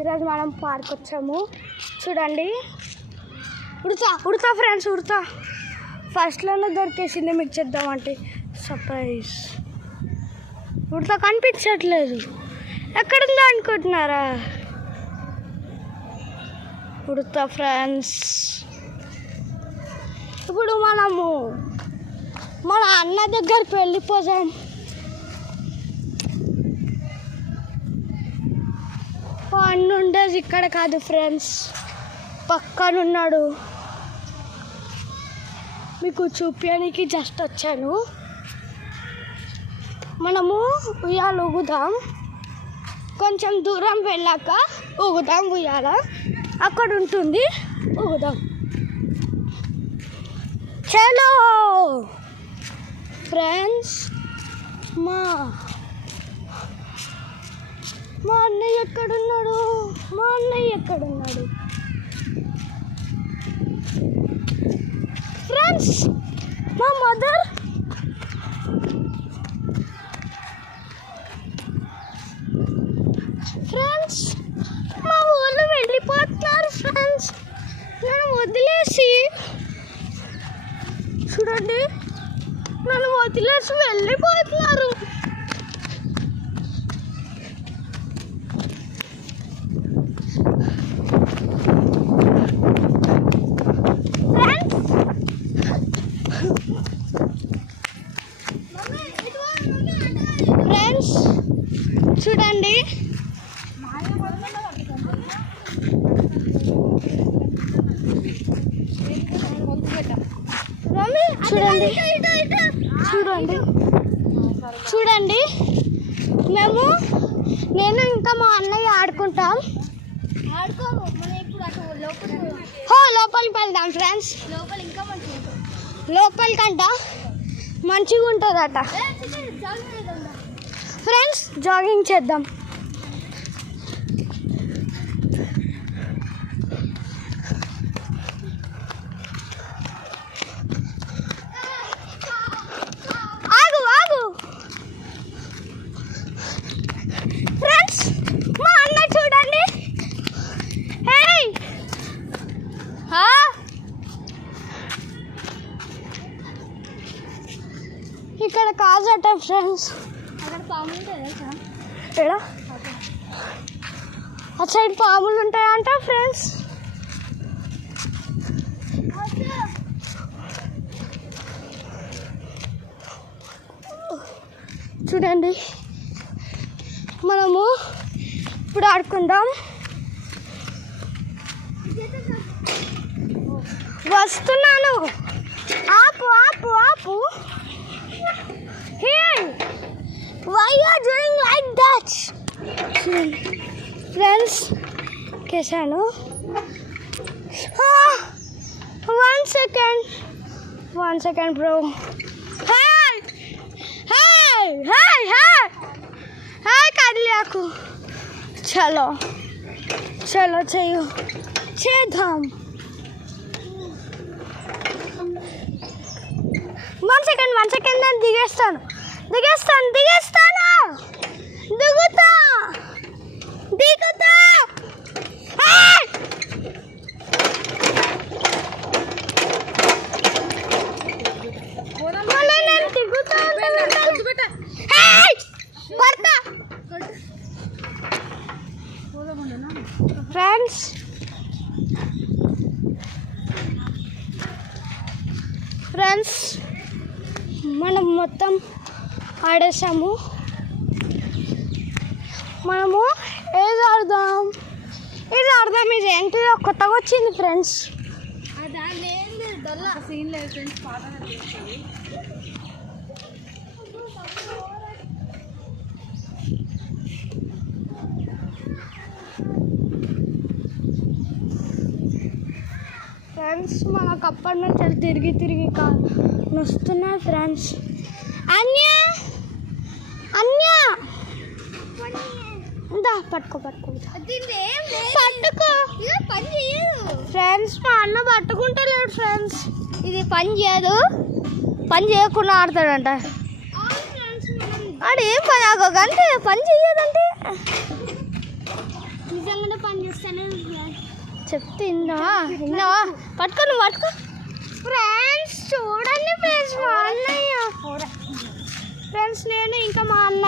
ఈరోజు మనం పార్క్ వచ్చాము. చూడండి, ఉడతా ఫ్రెండ్స్, ఉడతా. ఫస్ట్లోనే దొరికేసింది మీకు చేద్దామంటే సర్ప్రైజ్. ఉడతా కనిపించట్లేదు, ఎక్కడుందో అనుకుంటున్నారా? ఉడతా ఫ్రెండ్స్. ఇప్పుడు మనము మన అన్న దగ్గరికి వెళ్ళిపోదాం. అన్న ఉండేది ఇక్కడ కాదు ఫ్రెండ్స్, పక్కనున్నాడు. మీకు చూపించడానికి జస్ట్ వచ్చాను. మనము ఉయ్యాల ఊగుదాం. కొంచెం దూరం వెళ్ళాక ఊగుదాం ఉయ్యాల, అక్కడ ఉంటుంది, ఊగుదాం. చలో ఫ్రెండ్స్. మా అన్నయ్య ఎక్కడున్నాడు? ఫ్రెండ్స్, మా మదర్. ఫ్రెండ్స్, మా ఊళ్ళు వెళ్ళిపోతున్నారు ఫ్రెండ్స్, నన్ను వదిలేసి. చూడండి, నన్ను వదిలేసి వెళ్ళిపోతున్నారు. ఫ్రెండ్స్ చూడండి, చూడండి నేను ఇంకా మా అన్నయ్య ఆడుకుంటాం. లోపలికి వెళ్దాం ఫ్రెండ్స్. లోపలికంట మంచిగా ఉంటుందట ఫ్రెండ్స్. జాగింగ్ చేద్దాం. ఆగు ఫ్రెండ్స్, మా అన్న చూడండి. ఇక్కడ కాజట ఫ్రెండ్స్, ఎడా ఆ సైడ్ పాములు ఉంటాయంట ఫ్రెండ్స్. చూడండి, మనము ఇప్పుడు ఆడుకుందాం. వస్తున్నాను, ఆపు. Hey, why you are doing like that? Friends, कैसानो? One second bro. Hey, कर लिया को. चलो చేద్దాం. వన్ సెకండ్ నేను దిగుతా. ఫ్రెండ్స్ మనం మొత్తం ఆడేసాము. మనము ఏది ఆడదాం, ఇది ఏంటిదో కొత్తగా వచ్చింది ఫ్రెండ్స్. ఫ్రెండ్స్ మనకు అప్పటి నుంచి తిరిగి నొస్తున్నాయి ఫ్రెండ్స్. అన్య పట్టుకో ఫ్రెండ్స్. మా అన్న పట్టుకుంటలేడు ఫ్రెండ్స్. ఇది పని చేయకుండా ఆడతాడంట. ఆడు ఏం పని ఆగో అంటే పని చెయ్యదంటే నిజంగానే చెప్తే విన్నావా పట్టుకో నువ్వు పట్టుకో ఫ్రెండ్స్ చూడండి ఫ్రెండ్స్ మా అన్నయ్య ఫ్రెండ్స్ నేను ఇంకా మా అన్న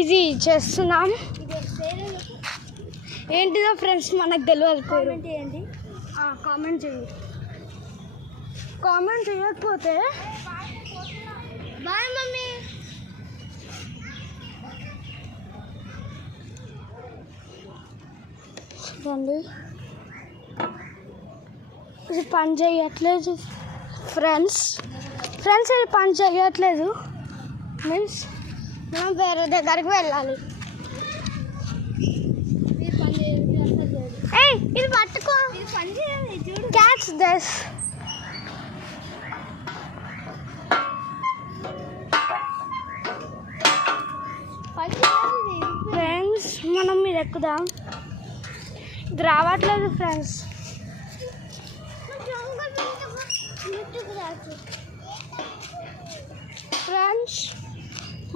ఇది చేస్తున్నాం ఏంటిదో ఫ్రెండ్స్ మనకు తెలియదు కామెంట్ చేయండి కామెంట్ చేయండి కామెంట్ చేయకపోతే బాయ్ మమ్మీ చూడండి ఇది పని చేయట్లేదు ఫ్రెండ్స్ ఇది పని చేయట్లేదు మీన్స్ మనం వేరే దగ్గరికి వెళ్ళాలి ఇది పట్టుకో క్యాచ్ దిస్ ఫ్రెండ్స్ మనం మీరు ఎక్కుదాం ఇది రావట్లేదు ఫ్రెండ్స్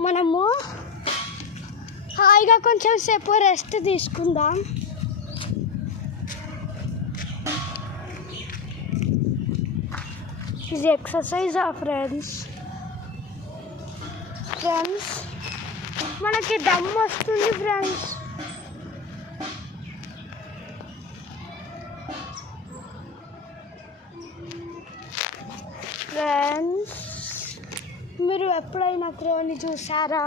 మనము హాయిగా కొంచెం సేపు రెస్ట్ తీసుకుందాం ఇది ఎక్సర్సైజ్ ఫ్రెండ్స్ మనకి దమ్ వస్తుంది ఫ్రెండ్స్ మీరు ఎప్పుడైనా క్రోని చూసారా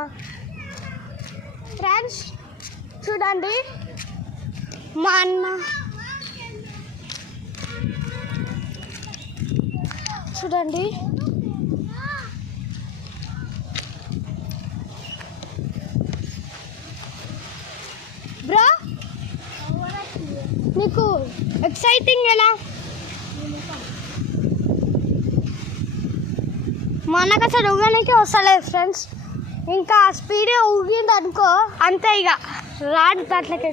ఫ్రెండ్స్ చూడండి మా అన్న చూడండి బ్రో నీకు ఎక్సైటింగ్ ఎలా మా అన్నకు అసలు ఊగడానికి వస్తలేదు ఫ్రెండ్స్ ఇంకా స్పీడ్ ఊగింది అనుకో అంతే ఇక రాడ్ దాంట్లోకి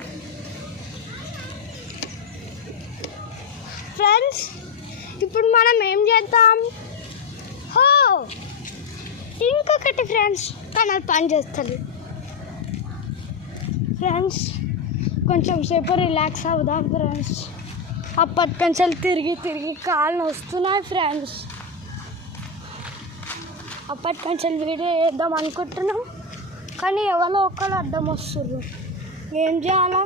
ఫ్రెండ్స్ ఇప్పుడు మనం ఏం చేద్దాం హో ఇంకొకటి ఫ్రెండ్స్ కానీ అది పని చేస్తుంది ఫ్రెండ్స్ కొంచెం సేపు రిలాక్స్ అవుదాం ఫ్రెండ్స్ అప్పటి కొంచెం తిరిగి కాళ్ళు వస్తున్నాయి ఫ్రెండ్స్ అప్పటి కొంచెం వీడియో వేద్దాం అనుకుంటున్నాం కానీ ఎవరో ఒకరు అడ్డం వస్తుర్రు ఏం చేయాలా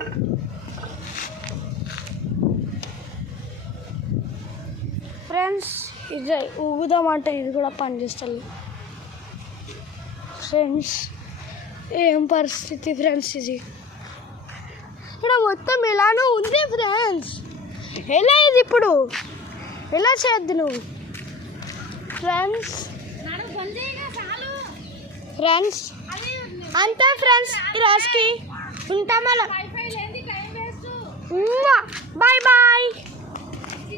ఫ్రెండ్స్ ఇది ఊగుదామంటే ఇది కూడా పనిచేస్తుంది ఫ్రెండ్స్ ఏం పరిస్థితి ఫ్రెండ్స్ ఇది ఇక్కడ మొత్తం ఇలానే ఉంది ఫ్రెండ్స్ ఎలా ఇది ఇప్పుడు ఎలా చేయద్దు నువ్వు ఫ్రెండ్స్ అంతే ఫ్రెండ్స్ ఈరోజుకి ఉంటాం అలా బాయ్ బాయ్